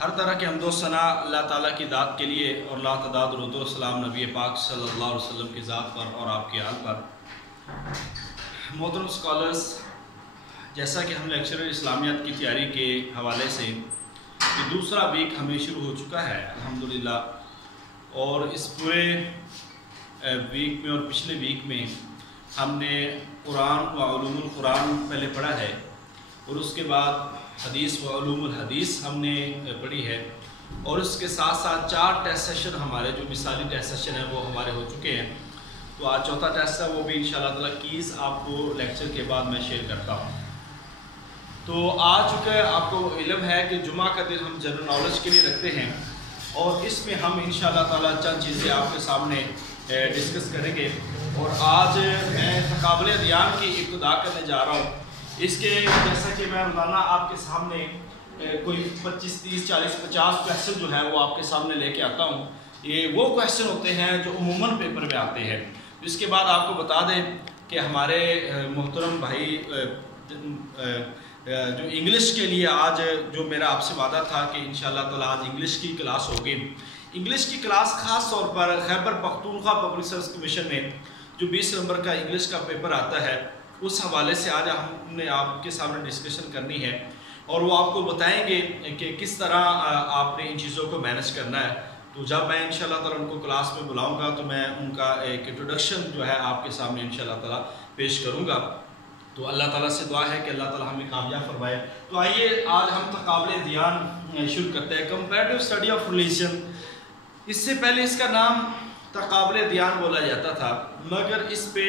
ہر طرح کے حمد و ثنا اللہ تعالیٰ کی ذات کے لیے اور لا تعداد درود و سلام نبی پاک صلی اللہ علیہ وسلم کی ذات پر اور آپ کی آل پر۔ محترم اسکالرز، جیسا کہ ہم لیکچر اسلامیات کی تیاری کے حوالے سے یہ دوسرا ویک ہمیں شروع ہو چکا ہے الحمدللہ، اور اس پورے ویک میں اور پچھلے ویک میں ہم نے قرآن و علوم القرآن پہلے پڑھا ہے، اور اس کے بعد حدیث و علوم الحدیث ہم نے پڑھی ہے، اور اس کے ساتھ ساتھ 4 ٹیسٹ سیشن ہمارے جو مثالی ٹیسٹ سیشن ہیں وہ ہمارے ہو چکے ہیں۔ تو آج چوتھا ٹیسٹ ہے، وہ بھی انشاءاللہ تعالیٰ کیز آپ کو لیکچر کے بعد میں شیئر کرتا ہوں۔ تو آج چونکہ آپ کو علم ہے کہ جمعہ کا دن ہم جنرل نالج کے لیے رکھتے ہیں، اور اس میں ہم انشاءاللہ تعالیٰ چند چیزیں آپ کے سامنے ڈسکس کریں گے، اور آج میں تقابل ادیان کی ابتدا کرنے جا رہا ہوں۔ اس کے جیسا کہ میں روزانہ آپ کے سامنے کوئی 25 30 40 50 کویسچن جو ہے وہ آپ کے سامنے لے کے آتا ہوں۔ یہ وہ کویسچن ہوتے ہیں جو عموماً پیپر میں آتے ہیں۔ اس کے بعد آپ کو بتا دیں کہ ہمارے محترم بھائی جو انگلش کے لیے آج جو میرا آپ سے وعدہ تھا کہ انشاءاللہ تعالیٰ آج انگلش کی کلاس ہوگی، انگلش کی کلاس خاص طور پر Khyber Pakhtunkhwa public service commission میں جو 20 نمبر کا انگلش کا پیپر آتا ہے، اس حوالے سے آج ہم نے آپ کے سامنے ڈسکشن کرنی ہے، اور وہ آپ کو بتائیں گے کہ کس طرح آپ نے ان چیزوں کو مینج کرنا ہے۔ تو جب میں انشاءاللہ تعالیٰ ان کو کلاس میں بلاؤں گا تو میں ان کا ایک انٹروڈکشن جو ہے آپ کے سامنے انشاءاللہ تعالیٰ پیش کروں گا۔ تو اللہ تعالیٰ سے دعا ہے کہ اللہ تعالیٰ ہمیں کامیاب فرمائے۔ تو آئیے آج ہم تقابل ادیان شروع کرتے ہیں، کمپیریٹیو اسٹڈی آف ریلیجن۔ اس سے پہلے اس کا نام تقابل ادیان بولا جاتا تھا، مگر اس پہ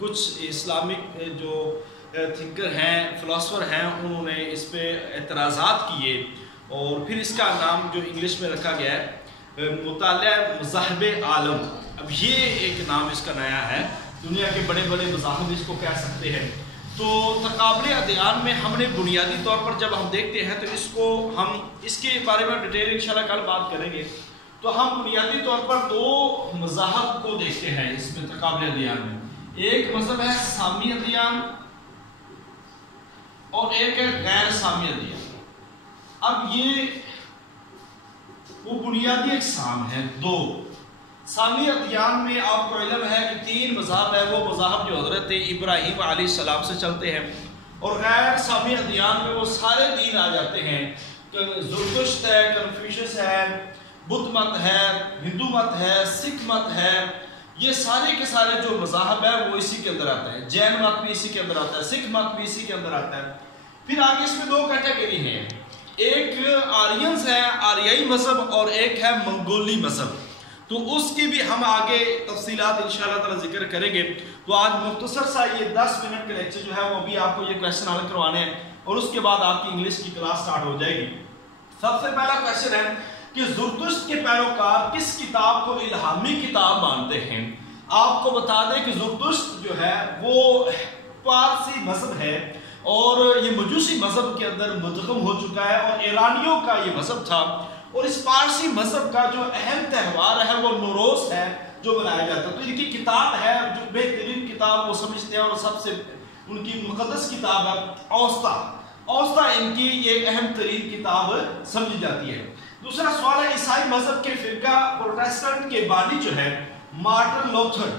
کچھ اسلامک جو تھنکر ہیں، فلاسفر ہیں، انہوں نے اس پہ اعتراضات کیے، اور پھر اس کا نام جو انگلش میں رکھا گیا ہے مطالعہ مذاہب عالم۔ اب یہ ایک نام اس کا نیا ہے، دنیا کے بڑے بڑے مذاہب اس کو کہہ سکتے ہیں۔ تو تقابل ادیان میں ہم نے بنیادی طور پر جب ہم دیکھتے ہیں تو اس کو ہم اس کے بارے میں ڈیٹیل انشاءاللہ کل بات کریں گے۔ تو ہم بنیادی طور پر 2 مذاہب کو دیکھتے ہیں اس میں تقابل ادیان میں۔ ایک مذہب ہے سامی ادیان اور ایک ہے غیر سامی ادیان۔ اب یہ وہ بنیادی اقسام ہیں 2۔ سامی ادیان میں آپ کو علم ہے کہ 3 مذاہب ہیں، وہ مذاہب جو حضرت ابراہیم علیہ السلام سے چلتے ہیں، اور غیر سامی ادیان میں وہ سارے دین آ جاتے ہیں، زرتشت ہے، کنفیوشس ہے، بدھ مت ہے، ہندو مت ہے، سکھ مت ہے، یہ سارے کے سارے جو مذاہب ہیں وہ اسی کے اندر آتا ہے۔ جین مت بھی اسی کے اندر آتا ہے، سکھ مت بھی اسی کے اندر آتا ہے۔ پھر آگے اس میں 2 کیٹیگری ہیں، ایک آرینز ہے، آریائی مذہب، اور ایک ہے منگولی مذہب۔ تو اس کی بھی ہم آگے تفصیلات انشاءاللہ تعالی ذکر کریں گے۔ تو آج مختصر سا یہ 10 منٹ کا لیکچر جو ہے وہ بھی آپ کو یہ کویسچن حل کروانے ہیں، اور اس کے بعد آپ کی انگلش کی کلاس سٹارٹ ہو جائے گی۔ سب سے پہلا کویسچن ہے کہ زرتشت کے پیروکار کس کتاب کو الہامی کتاب مانتے ہیں؟ آپ کو بتا دیں کہ زرتشت جو ہے وہ پارسی مذہب ہے، اور یہ مجوسی مذہب کے اندر مدغم ہو چکا ہے، اور ایرانیوں کا یہ مذہب تھا، اور اس پارسی مذہب کا جو اہم تہوار ہے وہ نوروز ہے جو منایا جاتا ہے۔ تو ان کی کتاب ہے جو بہترین کتاب وہ سمجھتے ہیں، اور سب سے ان کی مقدس کتاب ہے اوسطا۔ اوسطا ان کی یہ اہم ترین کتاب سمجھی جاتی ہے۔ دوسرا سوال ہے عیسائی مذہب کے فرقہ پروٹیسٹنٹ کے بانی جو ہے مارٹن لوتھر،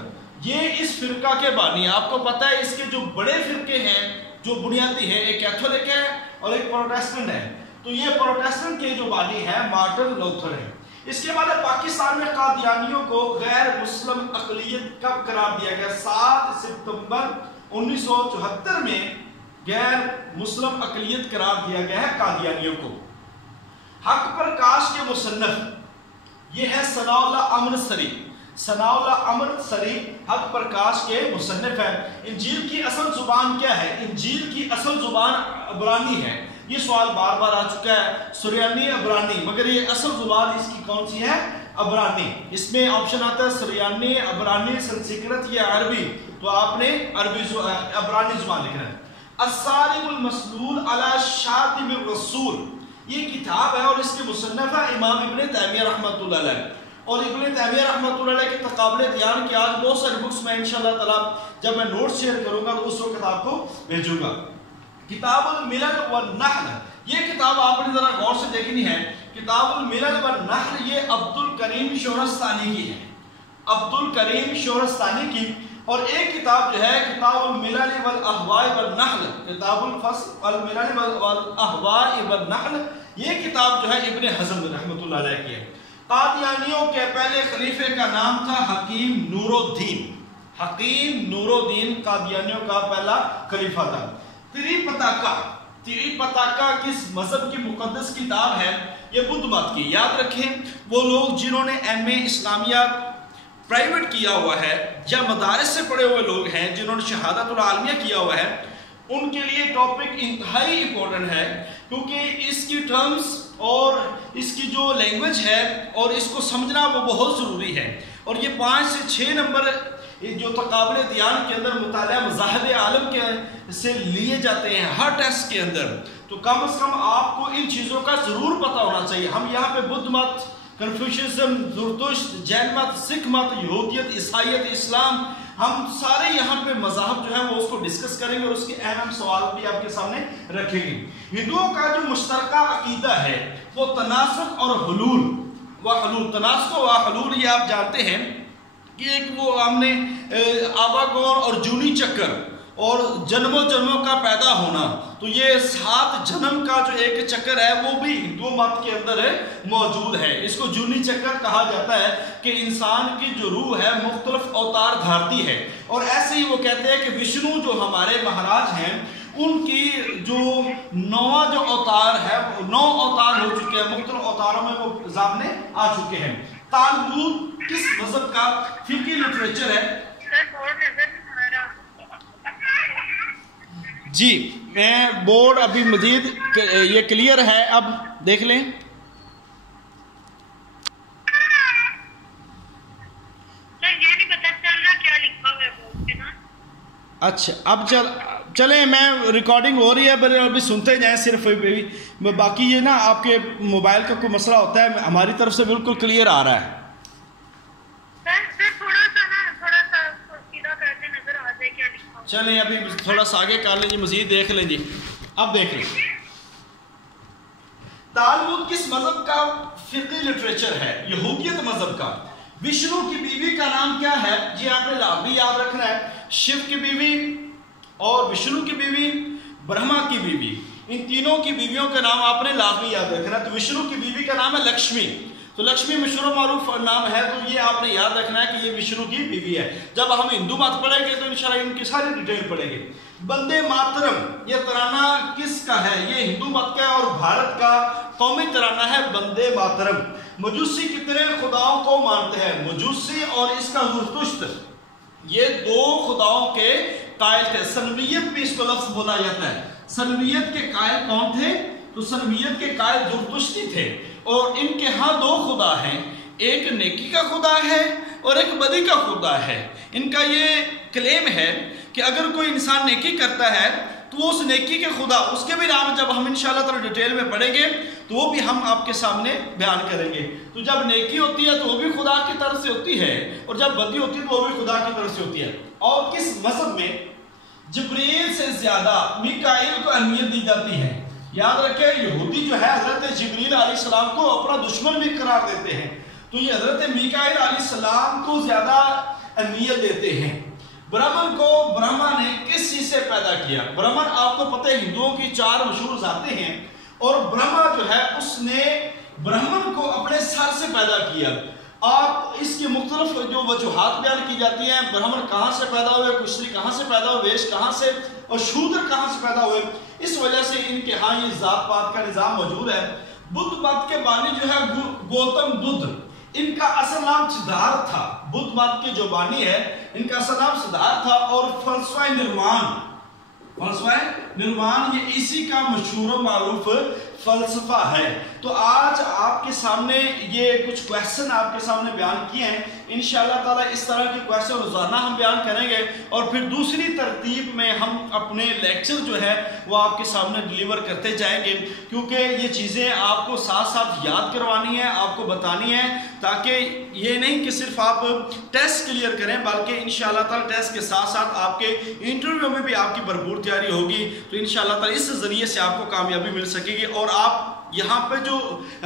یہ اس فرقہ کے بانی، آپ کو پتہ ہے اس کے جو بڑے فرقے ہیں جو بنیادی ہیں، ایک کیتھولک ہے اور ایک پروٹیسٹنٹ ہے۔ تو یہ پروٹیسٹنٹ کے جو بانی ہے مارٹن لوتھر ہے۔ اس کے بعد پاکستان میں قادیانیوں کو غیر مسلم اقلیت کب قرار دیا گیا؟ 7 ستمبر 1974 میں غیر مسلم اقلیت قرار دیا گیا ہے قادیانیوں کو۔ حق پرکاش کے مصنف یہ ہے ثناء اللہ امرتسری۔ ثناء اللہ امرتسری حق پرکاش کے مصنف ہیں۔ انجیل کی اصل زبان کیا ہے؟ انجیل کی اصل زبان عبرانی ہے۔ یہ سوال بار بار آ چکا ہے، سریانی عبرانی، مگر یہ اصل زبان اس کی کون سی ہے؟ عبرانی۔ اس میں آپشن آتا ہے سریانی، عبرانی، سنسکرت یا عربی، تو آپ نے عبرانی زبان لکھنا ہے۔ الصارم المسلول علی شاتم الرسول یہ کتاب ہے، اور اس کے مصنف ہے امام ابن تیمیہ رحمۃ اللہ علیہ۔ اور ابن تیمیہ رحمۃ اللہ علیہ کے تقابل ادیان کی آج بہت ساری بکس میں انشاءاللہ تعالیٰ جب میں نوٹ شیئر کروں گا تو اس وقت آپ کو بھیجوں گا۔ کتاب الملل والنحل یہ کتاب آپ نے ذرا غور سے دیکھنی ہے، کتاب الملل والنحل، یہ عبد الکریم شورستانی کی ہے، عبد الکریم شورستانی کی. اور ایک کتاب جو ہے کتاب الملل والاہواء والنحل، کتاب الفصل الملل والاہواء والنحل، یہ کتاب جو ہے ابن حزم رحمۃ اللہ علیہ کی ہے. قادیانیوں کے پہلے خلیفے کا نام تھا حکیم نور الدین، حکیم نور الدین قادیانیوں کا پہلا خلیفہ تھا. تریپتاکا کس مذہب کی مقدس کتاب ہے؟ یہ بدھ مت کی. یاد رکھیں وہ لوگ جنہوں نے ایم اے اسلامیہ پرائیویٹ کیا ہوا ہے یا مدارس سے پڑھے ہوئے لوگ ہیں، جنہوں نے شہادت العالمیہ کیا ہوا ہے، ان کے لیے ٹاپک انتہائی امپورٹنٹ ہے، کیونکہ اس کی ٹرمز اور اس کی جو لینگویج ہے اور اس کو سمجھنا وہ بہت ضروری ہے. اور یہ 5 سے 6 نمبر جو تقابل دیان کے اندر مطالعہ مذاہب عالم کے سے لیے جاتے ہیں ہر ٹیسٹ کے اندر، تو کم از کم آپ کو ان چیزوں کا ضرور پتہ ہونا چاہیے. ہم یہاں پہ بدھ مت، کنفیوشنزم، زرتشت، جین مت، سکھ مت، یہودیت، عیسائیت، اسلام، ہم سارے یہاں پہ مذاہب جو ہے وہ اس کو ڈسکس کریں گے اور اس کے اہم سوال بھی آپ کے سامنے رکھیں گے. ہندوؤں کا جو مشترکہ عقیدہ ہے وہ تناسخ اور حلول و حلول. تناسخ و حلول یہ آپ جانتے ہیں کہ ایک وہ ہم نے آواگون اور جونی چکر اور جنموں جنموں کا پیدا ہونا، تو یہ 7 جنم کا جو ایک چکر ہے وہ بھی ہندو مت کے اندر موجود ہے. اس کو جونی چکر کہا جاتا ہے کہ انسان کی جو روح ہے مختلف اوتار دھارتی ہے. اور ایسے ہی وہ کہتے ہیں کہ وشنو جو ہمارے مہاراج ہیں ان کی جو 9 جو اوتار ہے، 9 اوتار ہو چکے ہیں، مختلف اوتاروں میں وہ سامنے آ چکے ہیں. تالمود کس مذہب کا فقہی لٹریچر ہے؟ جی میں بورڈ ابھی مزید یہ کلیئر ہے، اب دیکھ لیں. اچھا اب چلیں میں ریکارڈنگ ہو رہی ہے، ابھی سنتے جائیں صرف. باقی یہ نا آپ کے موبائل کا کوئی مسئلہ ہوتا ہے، ہماری طرف سے بالکل کلیئر آ رہا ہے. چلیں ابھی تھوڑا سا آگے کر لیں جی، مزید دیکھ لیں جی. اب دیکھ لیں تالمود کس مذہب کا فقہی لٹریچر ہے؟ یہودیت مذہب کا. وشنو کی بیوی کا نام کیا ہے؟ جی آپ نے لازمی یاد رکھنا ہے، شیو کی بیوی اور وشنو کی بیوی، برہما کی بیوی، ان تینوں کی بیویوں کا نام آپ نے لازمی یاد رکھنا ہے. تو وشنو کی بیوی کا نام ہے لکشمی، تو لکشمی مشہور و معروف نام ہے، تو یہ آپ نے یاد رکھنا ہے کہ یہ وشنو کی بیوی ہے. جب ہم ہندو مت پڑھیں گے تو انشاءاللہ ان کی ساری ڈیٹیل پڑھیں گے. بندے ماترم یہ ترانہ کس کا ہے؟ یہ ہندو مت کا اور بھارت کا قومی ترانہ ہے بندے ماترم. مجوسی کتنے خداؤں کو مانتے ہیں؟ مجوسی اور اس کا زرتشت یہ 2 خداؤں کے قائل تھے. سنویت بھی اس کو لفظ بولا جاتا ہے. سنویت کے قائل کون تھے؟ تو سنویت کے قائل زرتشتی تھے، اور ان کے ہاں 2 خدا ہیں، ایک نیکی کا خدا ہے اور ایک بدی کا خدا ہے. ان کا یہ کلیم ہے کہ اگر کوئی انسان نیکی کرتا ہے تو وہ اس نیکی کے خدا، اس کے بھی نام جب ہم انشاءاللہ تعالی ڈیٹیل میں پڑھیں گے تو وہ بھی ہم آپ کے سامنے بیان کریں گے. تو جب نیکی ہوتی ہے تو وہ بھی خدا کی طرف سے ہوتی ہے، اور جب بدی ہوتی ہے تو وہ بھی خدا کی طرف سے ہوتی ہے. اور کس مذہب میں جبریل سے زیادہ میکائیل کو اہمیت دی جاتی ہے؟ یاد رکھیں یہودی جو ہے حضرت جبریل علیہ السلام کو اپنا دشمن بھی قرار دیتے ہیں، تو یہ حضرت میکائیل علیہ السلام کو زیادہ اہمیت دیتے ہیں. برہمن کو برہما نے کس چیز سے پیدا کیا؟ برہمن آپ کو پتہ ہے ہندوؤں کی 4 مشہور ذاتیں ہیں، اور برہما جو ہے اس نے برہمن کو اپنے سر سے پیدا کیا. آپ اس کی مختلف جو وجوہات بیان کی جاتی ہیں، برہمن کہاں سے پیدا ہوئے، کشری کہاں سے پیدا ہوئے، ویش کہاں سے اور شودر کہاں سے پیدا ہوئے. اس وجہ سے ان کے ہاں یہ ذات پات کا نظام موجود ہے. بدھ مت کے بانی جو ہے گوتم بدھ، ان کا اصل نام سدھارتھ تھا. بدھ مت کے جو بانی ہے ان کا اصل نام سدھارتھ تھا. اور فلسفہ نروان یہ اسی کا مشہور و معروف فلسفہ ہے. تو آج آپ کے سامنے یہ کچھ کویسچن آپ کے سامنے بیان کیے ہیں، انشاءاللہ تعالیٰ اس طرح کے کویسچن روزانہ ہم بیان کریں گے، اور پھر دوسری ترتیب میں ہم اپنے لیکچر جو ہے وہ آپ کے سامنے ڈیلیور کرتے جائیں گے، کیونکہ یہ چیزیں آپ کو ساتھ ساتھ یاد کروانی ہے، آپ کو بتانی ہے، تاکہ یہ نہیں کہ صرف آپ ٹیسٹ کلیئر کریں، بلکہ انشاءاللہ تعالیٰ ٹیسٹ کے ساتھ ساتھ آپ کے انٹرویو میں بھی آپ کی بھرپور تیاری ہوگی، تو انشاءاللہ تعالیٰ اس ذریعے سے آپ کو کامیابی مل سکے گی، اور آپ یہاں پہ جو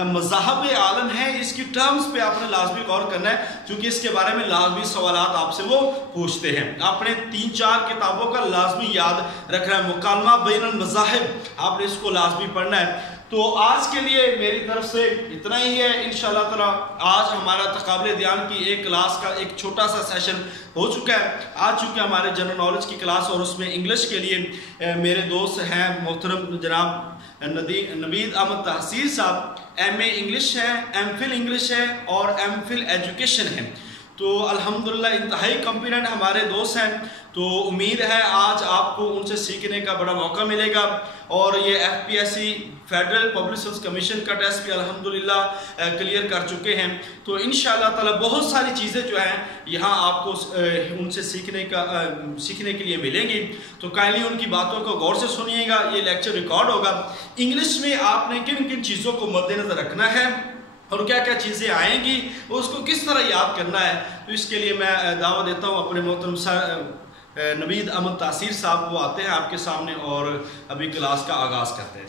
مذاہب عالم ہے اس کی ٹرمز پہ آپ نے لازمی غور کرنا ہے، کیونکہ اس کے بارے میں لازمی سوالات آپ سے وہ پوچھتے ہیں۔ آپ نے 3-4 کتابوں کا لازمی یاد رکھنا ہے، مکالمہ بین المذاہب، آپ نے اس کو لازمی پڑھنا ہے۔ تو آج کے لیے میری طرف سے اتنا ہی ہے، انشاءاللہ تعالیٰ آج ہمارا تقابل دیان کی ایک کلاس کا ایک چھوٹا سا سیشن ہو چکا ہے، آ چکے ہمارے جنرل نالج کی کلاس، اور اس میں انگلش کے لیے میرے دوست ہیں محترم جناب نوید احمد تحصیل صاحب، ایم اے انگلش ہے، ایم فل انگلش ہے، اور ایم فل ایجوکیشن ہے، تو الحمدللہ انتہائی کمپیٹنٹ ہمارے دوست ہیں، تو امید ہے آج آپ کو ان سے سیکھنے کا بڑا موقع ملے گا، اور یہ F P S C federal public service commission کا ٹیسٹ بھی الحمدللہ کلیئر کر چکے ہیں، تو انشاءاللہ تعالی بہت ساری چیزیں جو ہیں یہاں آپ کو ان سے سیکھنے کے لیے ملیں گی، تو کائنڈلی ان کی باتوں کو غور سے سنیے گا، یہ لیکچر ریکارڈ ہوگا۔ انگلش میں آپ نے کن کن چیزوں کو مد نظر رکھنا ہے اور کیا کیا چیزیں آئیں گی، اس کو کس طرح یاد کرنا ہے، تو اس کے لیے میں دعوت دیتا ہوں اپنے محترم نوید احمد تحصیل صاحب، وہ آتے ہیں آپ کے سامنے اور ابھی کلاس کا آغاز کرتے ہیں۔